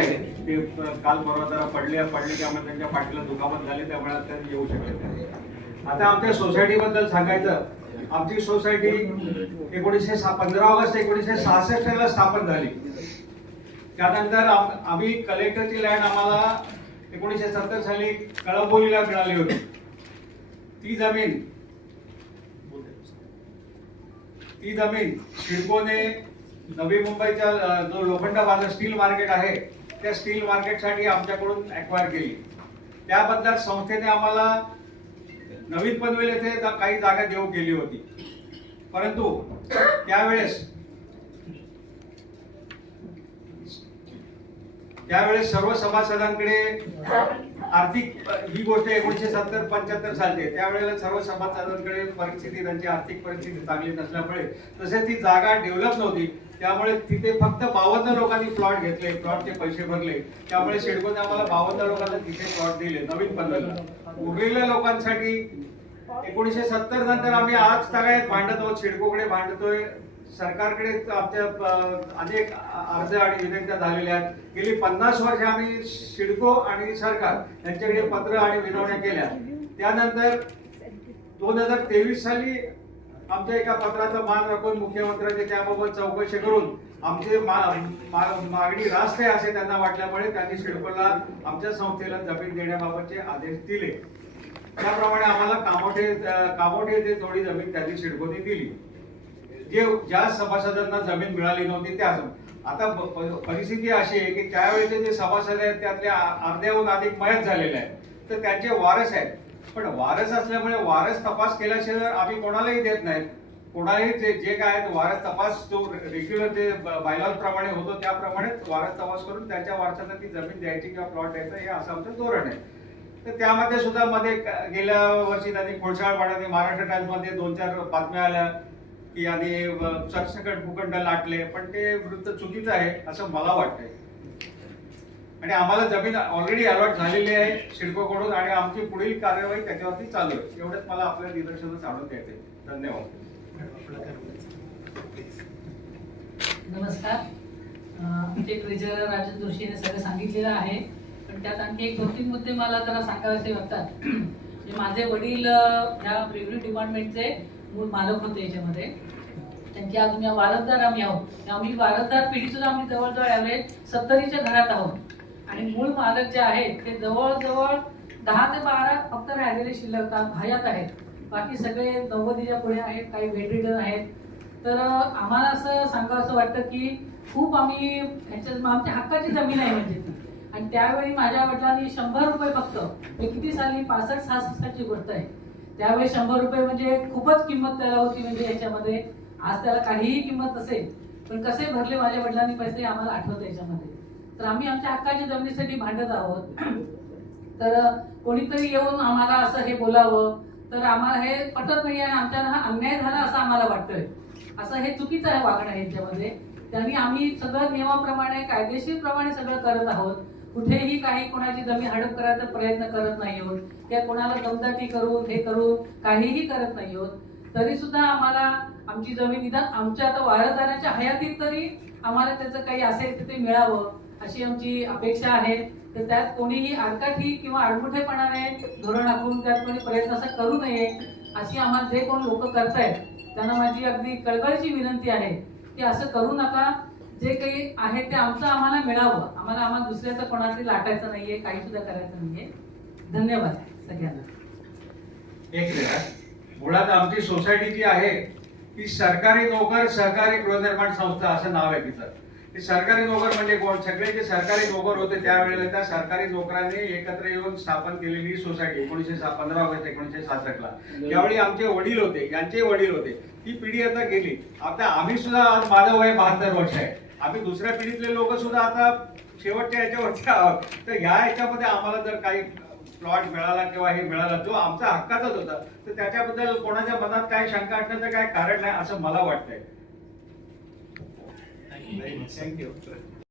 ते काल परवा जरा पडले पडले त्यामुळे त्यांच्या पाठीला दुखापत झाली त्यामुळे ते येऊ शकले आता आमच्या सोसायटी बद्दल सांगायचं आमची सोसायटी एकोणीसशे पंधरा ऑगस्ट एकोणीसशे सहासष्ट ला स्थापन झाली. त्यानंतर आम्ही कलेक्टरची लँड आम्हाला एकोणीसशे सत्तर साली कळंबोलीला मिळाली होती. ती जमीन ती जमीन शिडकोने नवी मुंबईच्या जो लोखंड बाजार स्टील मार्केट आहे त्या स्टील मार्केटसाठी आमच्याकडून अक्वायर केली. त्याबद्दल संस्थेने आम्हाला नवीन पनवेल येथे काही जागा देऊ केली होती. परंतु त्यावेळेस त्यावेळेस सर्व सभासदांकडे आर्थिक ही गोष्ट एकोणीशे सत्तर पंच्याहत्तर सालची आहे. त्यावेळेला सर्व सभासदांकडे परिस्थिती त्यांची आर्थिक परिस्थिती चांगली नसल्यामुळे तसेच ती जागा डेव्हलप नव्हती. त्यामुळे तिथे फक्त बावन्न लोकांनी प्लॉट घेतले प्लॉटचे पैसे भरले. त्यामुळे शेडकोने आम्हाला बावन्न लोकांना तिथे प्लॉट दिले नवीन पद्धतीला. उरलेल्या लोकांसाठी एकोणीशे सत्तर नंतर आम्ही आज सगळ्यात भांडत आहोत शेडकोकडे भांडतोय. सरकारकडे आमच्या अनेक अर्ज आणि विनंत्या झालेल्या आहेत. गेली पन्नास वर्ष आम्ही सिडको आणि सरकार यांच्याकडे पत्र आणि विनवण्या केल्या. त्यानंतर दोन हजार तेवीस साली आमच्या एका पत्राचा मान राखून मुख्यमंत्र्यांनी त्याबाबत चौकशी करून आमचे मागणी रास्त आहे असे त्यांना वाटल्यामुळे त्यांनी सिडकोला आमच्या संस्थेला जमीन देण्याबाबतचे आदेश दिले. त्याप्रमाणे आम्हाला कामोठे कामोठे येथे थोडी जमीन त्यांनी सिडकोने दिली. जे ज्या सभासदांना जमीन मिळाली नव्हती त्या आता परिस्थिती अशी आहे की त्यावेळेचे जे सभासद आहेत त्यातल्या अर्ध्याहून अधिक मयत झालेले आहेत. तर त्यांचे वारस आहेत. पण वारस असल्यामुळे वारस तपास केल्याशिवाय आम्ही कोणालाही देत नाहीत. कोणालाही जे जे काय वारस तपास जो रेग्युलर जे बायलॉज प्रमाणे होतो त्याप्रमाणे वारस तपास करून त्यांच्या वारसाला ती जमीन द्यायची किंवा प्लॉट द्यायचा हे असं आमचं धोरण आहे. तर त्यामध्ये सुद्धा मध्ये गेल्या वर्षी त्यांनी खोडसाळवाड्याने महाराष्ट्र टाइम्समध्ये दोन चार बातम्या आल्या. की याने अ, भूखंड लाटले पण ते वृत्त चुकीचं आहे असं मला वाटतंय. आणि आम्हाला जमीन ऑलरेडी अलॉट झालेली आहे सिडकोकडून आणि आमची पुढील कार्यवाही त्याच्यावरती चालू आहे. एवढंच मला आपल्या निदर्शनात आणून द्यायचंय धन्यवाद. नमस्कार. आमचे ट्रेजरर राजन जोशी यांनी सगळं सांगितलेलं आहे पण त्यात आणखी एक दोन तीन मुद्दे मला जरा सांगावेसे वाटतात. माझे वडील ह्या रेव्हन्यू डिपार्टमेंटचे मूळ मालक होते याच्यामध्ये. त्यांची अजून या वारसदार आम्ही आहोत. आम्ही वारसदार पिढी सुद्धा आम्ही जवळजवळ यावेळी सत्तरीच्या घरात आहोत. आणि मूळ मालक जे आहेत ते जवळजवळ दहा ते बारा फक्त राहिलेले शिल्लक भायात आहेत. बाकी सगळे नव्वदीच्या पुढे आहेत काही वेडरिडन आहेत. तर आम्हाला असं सांगावं असं वाटतं की खूप आम्ही ह्याच्या आमच्या हक्काची जमीन आहे म्हणजे ती. आणि त्यावेळी माझ्या वडिलांनी शंभर रुपये फक्त हे किती साली पासष्ट सहासष्ट गोष्ट आहे. त्यावेळी शंभर रुपये म्हणजे खूपच किंमत त्याला होती म्हणजे याच्यामध्ये. आज त्याला काहीही किंमत नसेल पण कसे भरले माझ्या वडिलांनी पैसे आम्हाला आठवत याच्यामध्ये. तर आम्ही आमच्या हक्काच्या जमिनीसाठी भांडत आहोत. तर कोणीतरी येऊन आम्हाला असं हे बोलावं. तर आम्हाला हे पटत नाही आणि आमच्यानं हा अन्याय झाला असं आम्हाला वाटतंय. असं हे चुकीचं आहे वागणं याच्यामध्ये. त्यांनी आम्ही सगळं नियमाप्रमाणे कायदेशीर प्रमाणे सगळं करत आहोत. कुठेही काही कोणाची जमीन हडप करायचा प्रयत्न करत नाही आहोत त्या कोणाला दमदाटी करून हे करून काहीही करत नाही आहोत तरी सुद्धा आम्हाला आमची जमीन निदान आमच्या आता वारसदाराच्या हयातीत तरी आम्हाला त्याचं काही असेल तर ते मिळावं अशी आमची अपेक्षा आहे. तर त्यात कोणीही आडकाठी किंवा आडमुठेपणाने धोरण आखून त्यात कोणी प्रयत्न असा करू नये अशी आम्हाला जे कोण लोक करतायत त्यांना माझी अगदी कळकळीची विनंती आहे की असं करू नका. जे काही आहे ते आमचं आम्हाला मिळावं. आम्हाला आम्हाला दुसऱ्याचं कोणातरी लाटायचं नाहीये काही सुद्धा करायचं नाहीये. धन्यवाद सगळ्यांना. एक मिनिट. मुळात आमची सोसायटी जी आहे ती सरकारी नोकर सहकारी गृहनिर्माण संस्था असं नाव आहे तिचं. सरकारी नोकर म्हणजे कोण? सगळे जे सरकारी नोकर होते त्यावेळेला त्या सरकारी नोकरांनी एकत्र येऊन स्थापन केलेली सोसायटी एकोणीशे पंधरा ऑगस्ट एकोणीशे सासष्ट ला त्यावेळी आमचे वडील होते यांचे वडील होते. ती पिढी आता गेली. आता आम्ही सुद्धा आज माझं वय बहात्तर वर्ष आहे. आम्ही दुसऱ्या पिढीतले लोक सुद्धा आता शेवटच्या याच्यावरती आहोत. तर ह्या याच्यामध्ये आम्हाला जर काही प्लॉट मिळाला किंवा हे मिळाला जो आमचा हक्काचाच होता तर त्याच्याबद्दल कोणाच्या मनात काय शंका असण्याचं काय कारण नाही असं मला वाटतंय. थँक्यू